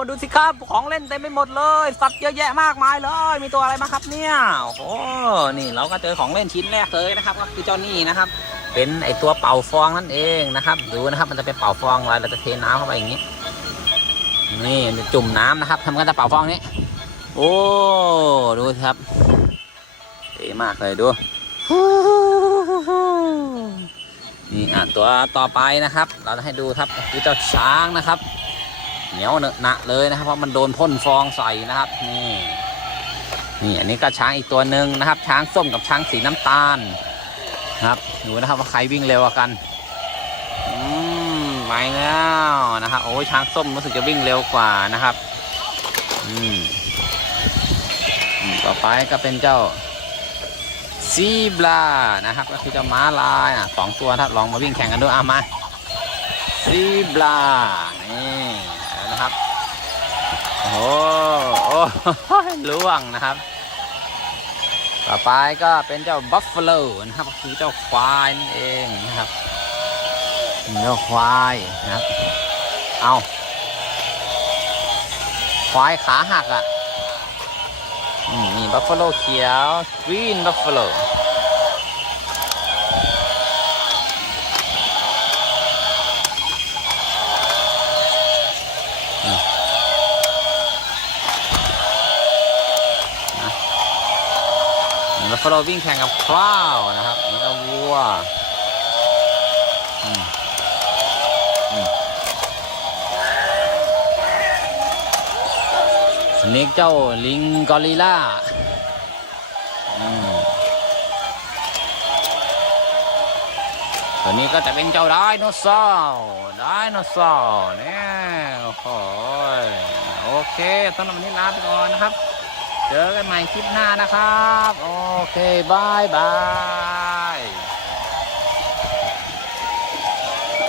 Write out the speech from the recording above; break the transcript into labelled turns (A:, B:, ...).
A: มาดูสิครับของเล่นเต็มไปหมดเลยสัตว์เยอะแยะมากมายเลย มีตัวอะไรมาครับเนี่ยโอ้โหนี่เราก็เจอของเล่นชิ้นแรกเลยนะครับ ก็คือเจ้านี่นะครับ เป็นไอตัวเป่าฟองนั่นเองนะครับ ดูนะครับมันจะเป็นเป่าฟองอะไรเราจะเทน้ำเข้าไปอย่างนี้ นี่จะจุ่มน้ำนะครับทำกันจะเป่าฟองนี้ โอ้ดูสิครับเท่มากเลยดูนี่อะตัวต่อไปนะครับ เราจะให้ดูครับคือเจ้าช้างนะครับ เหนียวเหนอะหนะเลยนะครับ เพราะมันโดนพ่นฟองใส่นะครับ นี่ นี่อันนี้ก็ช้างอีกตัวหนึ่งนะครับ ช้างส้มกับช้างสีน้ำตาลครับดูนะครับว่าใครวิ่งเร็วกันอืมไปแล้วนะครับโอ้ยช้างส้มรู้สึกจะวิ่งเร็วกว่านะครับ อืมต่อไปก็เป็นเจ้าซีบลานะครับ ก็คือเจ้าม้าลายอะสองตัวครับลองมาวิ่งแข่งกันดูอะมาซีบลานี่ นะครับ โอ้โหล่วงนะครับ ต่อไปก็เป็นเจ้าบัฟฟาโลนะครับคือเจ้าควายนั่นเองนะครับเจ้าควายนะครับ เอาควายขาหักอะมนี่บัฟฟาโลเขียวกรีนบัฟฟาโล บัฟฟาโลวิ่งแข่งกับคราวนะครับนี่ก็วัวอันนี้เจ้าลิงกอริล่าอืมตัวนี้ก็จะเป็นเจ้าไดโนเสาร์ไดโนเสาร์เนี่ยโอ้โหยโอเคสำหรับวันนี้ลาไปก่อนนะครับ เจอกันใหม่คลิปหน้านะครับ โอเคบายบาย